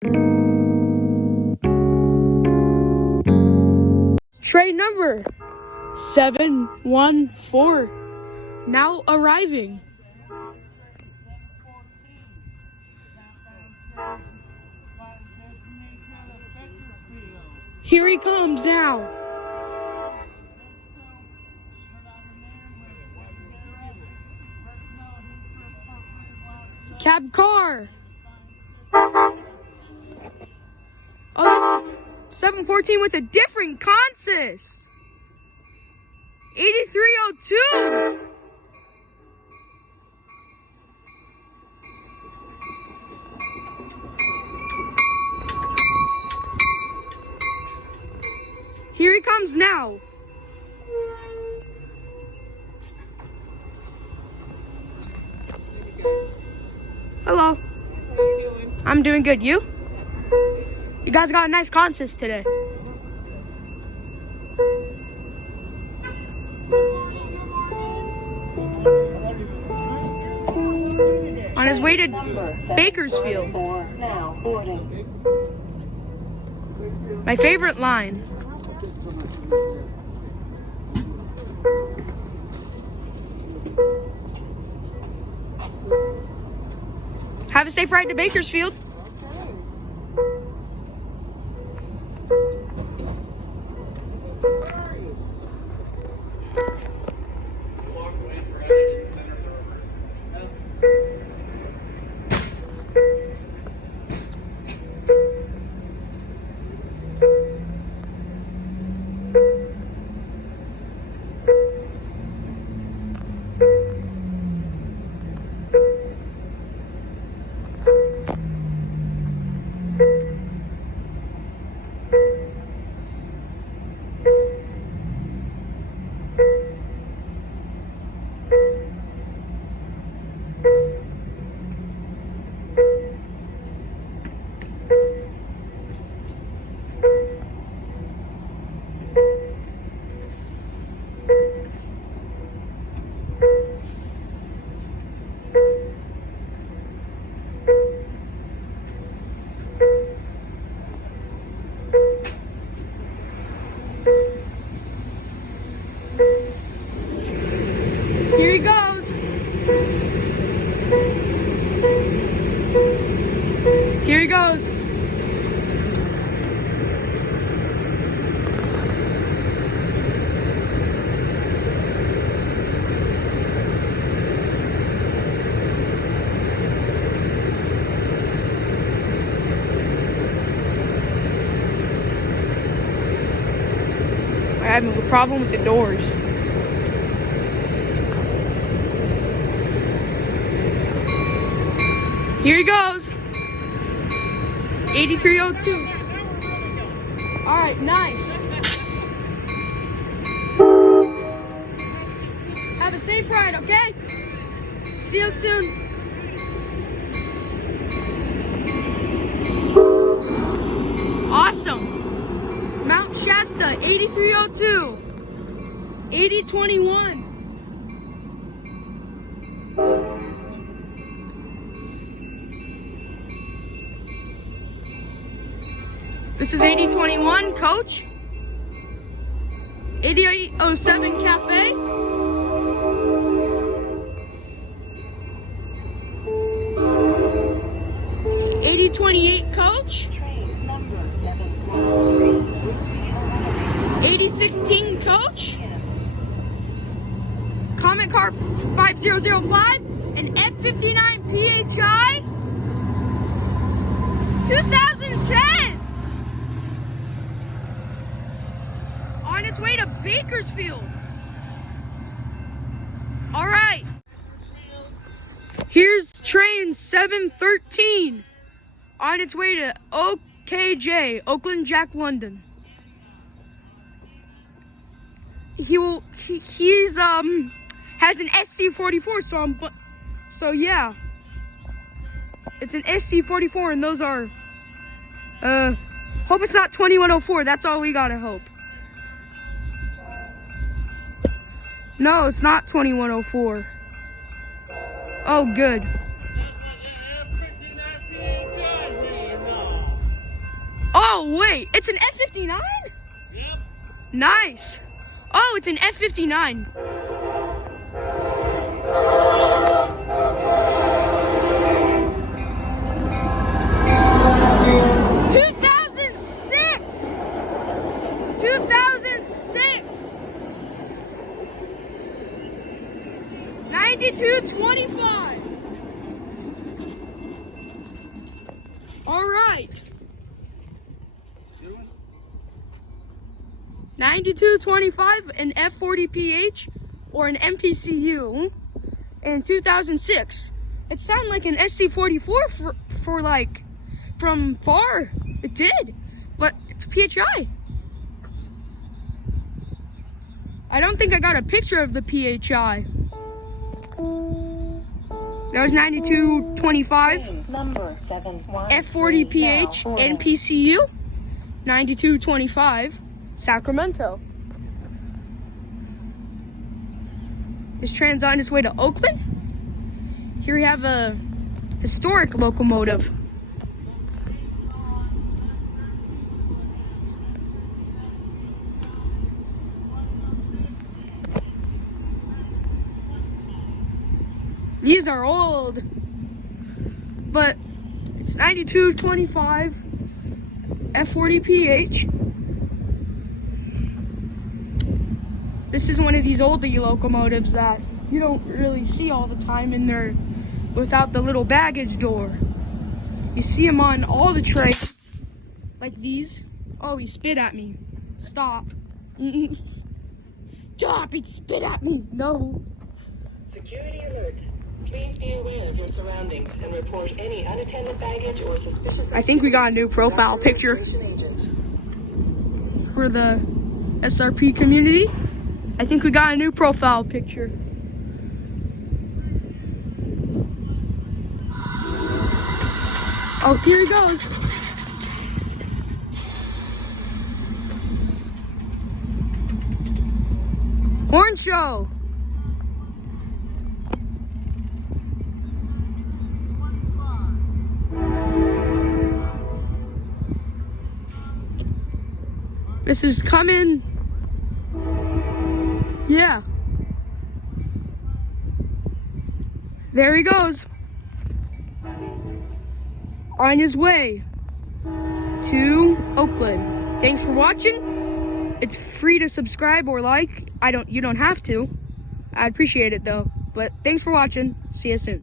Train number 714 now arriving. Here he comes now. Cab car. Oh, this is 714 with a different consist. 8302. Here he comes now. Hello. How you doing? I'm doing good. You? You guys got a nice consist today. On his way to Bakersfield. My favorite line. Have a safe ride to Bakersfield. Here he goes. Here he goes. I'm having a problem with the doors. Here he goes. 8302. All right, nice. Have a safe ride, okay? See you soon. Awesome. Mount Shasta, 8302. 8021. This is 8021, coach. 8807 Cafe. $8028 coach. 8016 coach. Comment car 5005 and F59 PHI 2010. On its way to Bakersfield. All right. Here's train 713 on its way to OKJ, Oakland Jack London. He's has an SC44, so yeah. It's an SC44 and those are hope it's not 2104. That's all we gotta hope. No, it's not 2104. Oh, good. Oh, wait. It's an F-59? Yep. Nice. Oh, it's an F-59. $92.25. All right. $92.25, an F40PH or an MPCU in 2006. It sounded like an SC44 for like from far. It did, but it's a PHI. I don't think I got a picture of the PHI. That was $92.25. Number 7 F40PH NPCU. $92.25. Sacramento. Is Trans on its way to Oakland? Here we have a historic locomotive. These are old, but it's $92.25 F40PH. This is one of these oldie locomotives that you don't really see all the time, and they're without the little baggage door. You see them on all the trains, like these. Oh, he spit at me. Stop. Stop, he spit at me. No. Security alert. Please be aware of your surroundings and report any unattended baggage or suspicious. I think we got a new profile picture for the SRP community. I think we got a new profile picture. Oh, here he goes. Horn show. This is coming. Yeah. There he goes. On his way to Oakland. Thanks for watching. It's free to subscribe or like. You don't have to. I'd appreciate it though. But thanks for watching. See you soon.